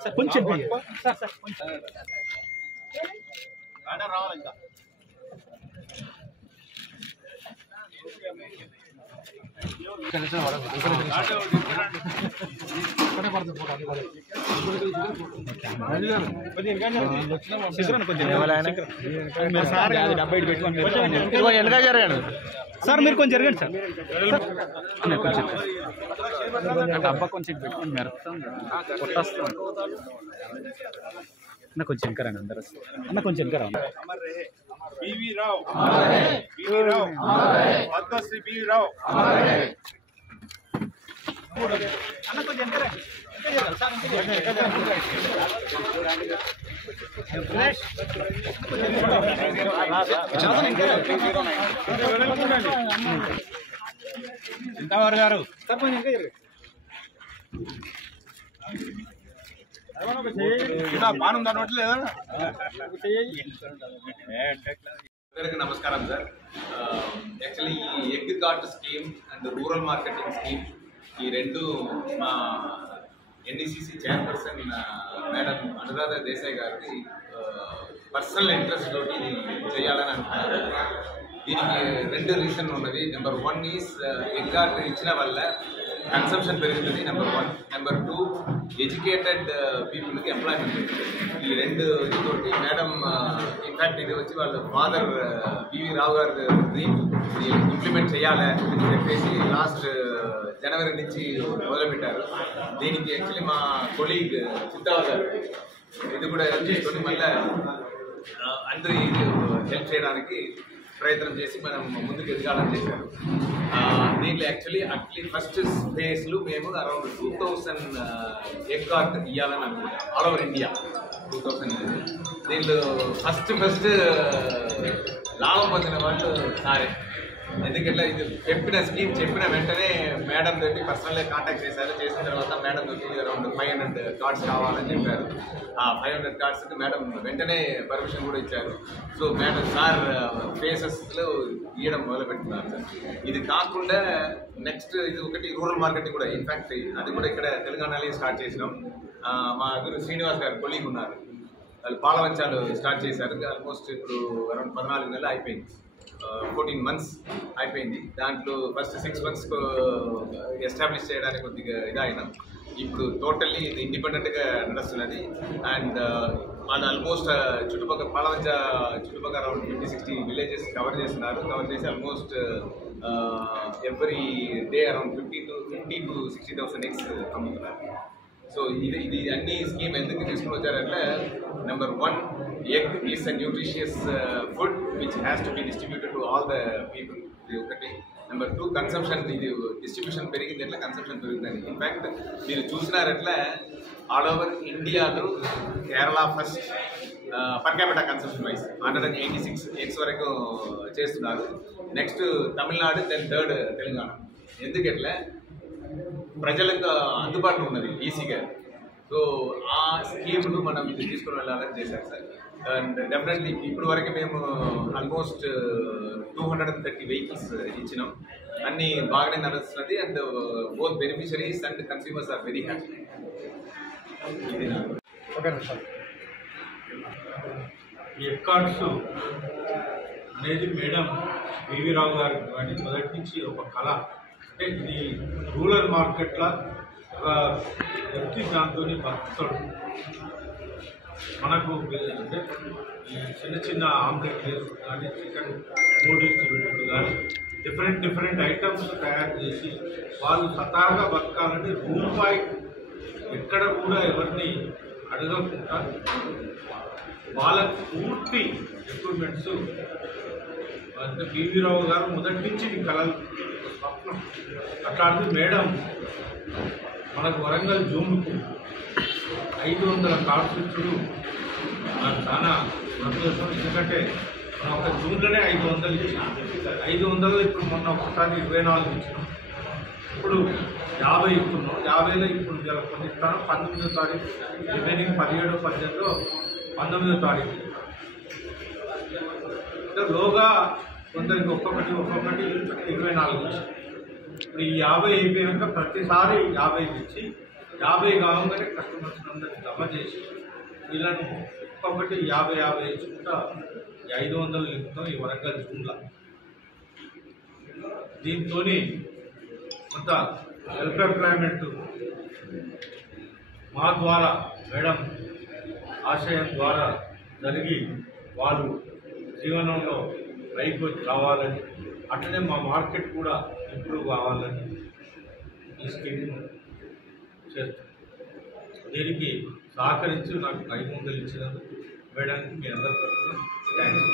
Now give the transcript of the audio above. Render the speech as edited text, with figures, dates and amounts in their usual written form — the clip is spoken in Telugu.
సార్ కొంచెం సార్ సార్ కొంచెం రావాలి ఇంకా సార్ మీరు కొంచెం జరగండి సార్ అబ్బా కొంచెం పెట్టుకొని మెరుపుతుంది కొట్టేస్తాను అన్న కొంచెం ఇంకా రండి అందరూ అన్న కొంచెం ఇంకా రా बीवी राव पद्मश्री बीवी राव అన్న కొంచెం ఇంకా రండి చింతావారు గారు సార్ కొంచెం ఇంకా జరగండి అందరికీ నమస్కారం సార్. యాక్చువల్లీ ఈ egg cart scheme and rural marketing scheme ఈ రెండు మా NDCC chairperson madam Anuradha Desai గారికి పర్సనల్ ఇంట్రెస్ట్ తోటి చేయాలని అంటున్నారు. దీనికి రెండు రీజన్ ఉన్నది. నెంబర్ 1 ఈజ్ ఎగ్ కార్ట్ ఇచ్చిన వల్ల కన్సంప్షన్ పెరుగుతుంది. నెంబర్ 1. నెంబర్ 2 ఎడ్యుకేటెడ్ పీపుల్కి ఎంప్లాయ్మెంట్ పెరుగుతుంది. ఈ రెండు తోటి మేడం ఇన్ఫాక్ట్ ఇది వచ్చి వాళ్ళ ఫాదర్ బివి రావు గారు డ్రీమ్ ఇంప్లిమెంట్ చేయాలి అని చెప్పేసి లాస్ట్ జనవరి నుంచి మొదలుపెట్టారు. దీనికి యాక్చువల్లీ మా కొలీగ్ చింతావారు గారు ఇది కూడా చేసుకొని మళ్ళీ అందరూ హెల్ప్ చేయడానికి ప్రయత్నం చేసి మనం ముందుకు ఎదగాలని చేశారు. దీంట్లో యాక్చువల్లీ ఫస్ట్ ఫేజ్లో మేము అరౌండ్ 2000 ఎగ్ కార్ట్ ఇవ్వాలని అనుకుంటాం ఆల్ ఓవర్ ఇండియా. 2000 దీంట్లో ఫస్ట్ లాభం పొందిన వాళ్ళు సారే. ఎందుకంటే ఇది చెప్పిన వెంటనే మేడం తోటి పర్సనల్గా కాంటాక్ట్ చేశారు. చేసిన తర్వాత మేడం తోటి అరౌండ్ 500 కార్డ్స్ కావాలని చెప్పారు. ఆ 500 కార్డ్స్కి మేడం వెంటనే పర్మిషన్ కూడా ఇచ్చారు. సో మేడం సార్ ఫేసెస్లో ఇవ్వడం మొదలుపెట్టున్నారు సార్. ఇది కాకుండా నెక్స్ట్ ఇది ఒకటి రూరల్ మార్కెటింగ్ కూడా ఇన్ఫ్యాక్ట్ అది కూడా ఇక్కడ తెలంగాణలో స్టార్ట్ చేసినాం. మా గురు శ్రీనివాస్ గారు కొలీగ్ ఉన్నారు, వాళ్ళు పాలవంచాలు స్టార్ట్ చేశారు. ఆల్మోస్ట్ ఇప్పుడు అరౌండ్ 14 నెలలు అయిపోయింది, 14 months అయిపోయింది. దాంట్లో ఫస్ట్ 6 months ఎస్టాబ్లిష్ చేయడానికి కొద్దిగా ఇదైనా ఇప్పుడు టోటల్లీ ఇది ఇండిపెండెంట్గా నడుస్తున్నది. అండ్ వాళ్ళు ఆల్మోస్ట్ చుట్టుపక్కల పాలవంచ చుట్టుపక్కల అరౌండ్ 50-60 విలేజెస్ కవర్ చేస్తున్నారు. కవర్ చేసి almost every day around 50 to 60,000 eggs అమ్ముతున్నారు. సో ఇది అన్ని స్కీమ్ ఎందుకు తీసుకుని వచ్చారంటే number 1 egg is a nutritious food which has to be distributed to all the people. ఇది ఒకటి. Number 2 consumption. ఇది డిస్ట్రిబ్యూషన్ పెరిగింది ఎట్లా కన్సంప్షన్ పెరుగుతుంది. ఇన్ఫ్యాక్ట్ మీరు చూసినారట్లా ఆల్ ఓవర్ ఇండియాలో Kerala first per capital consumption wise 186 eggs వరకు చేస్తున్నారు. Next Tamil Nadu, then 3rd Telangana. ఎందుకట్లా ప్రజలకు అందుబాటులో ఉన్నది ఈజీగా. సో ఆ స్కీమ్ను మనం తీసుకుని వెళ్ళాలని చేశారు సార్. అండ్ డెఫినెట్లీ ఇప్పుడు వరకు మేము ఆల్మోస్ట్ 230 వెహికల్స్ ఇచ్చినాం. అన్నీ బాగానే నడుస్తున్నది. And both beneficiaries and consumers are very happy. ఇది ఈ ఎగ్ కార్డ్స్ అనేది madam B V Rao garu మొదటి నుంచి ఒక కళ. అంటే ఇది రూరల్ మార్కెట్లో ఒక వ్యక్తి దాంతో బతుకుతాడు. మనకు అంటే ఈ చిన్న ఆమ్లెట్ కానీ చికెన్ నూడిల్స్ పెట్టుడు కానీ డిఫరెంట్ ఐటమ్స్ తయారు చేసి వాళ్ళు స్వతహాగా బతకాలంటే రూపాయి ఎక్కడ కూడా ఎవరిని అడగకుండా వాళ్ళకు పూర్తి ఎక్విప్మెంట్స్ అంటే బివి రావు గారు మొదటి నుంచి కళలు స్వప్నం. అట్లాంటి మేడం మనకు వరంగల్ జూన్కు 500 కార్డ్స్ ఇచ్చుడు నాకు చాలా సంతోషం. ఎందుకంటే మనం ఒక జూన్లోనే 500 ఇచ్చినాం. 500 ఇప్పుడు మొన్న ఒకసారి 24 ఇచ్చినాం. ఇప్పుడు 50 ఇస్తున్నాం. 50లో ఇప్పుడు కొన్ని ఇస్తాను. 19వ తారీఖు రిమైనింగ్ 17, 18, 19వ తారీఖు లోగా కొందరికి ఒక్కొక్కటి 24 ఇచ్చాం. ఇప్పుడు ఈ 50 అయిపోయాక ప్రతిసారి 50 ఇచ్చి 50 కావాలని కస్టమర్స్ అందరికి జమ చేసి వీళ్ళని ఒక్కొక్కటి 50 ఇచ్చుకుంటా 500 ఇస్తాం ఈ వరంగల్ జూన్లో. దీంతో కొంత సెల్ఫ్ ఎంప్లాయ్మెంట్ మా ద్వారా మేడం ఆశయం ద్వారా జరిగి వాళ్ళు జీవనంలో పైకి రావాలని, అట్లనే మా మార్కెట్ కూడా ఇంప్రూవ్ కావాలని ఈ స్కీమ్ చేస్తాం. దీనికి సహకరించి నాకు 500 ఇచ్చినందుకు మేడానికి మీ అందరి తరఫున థ్యాంక్స్.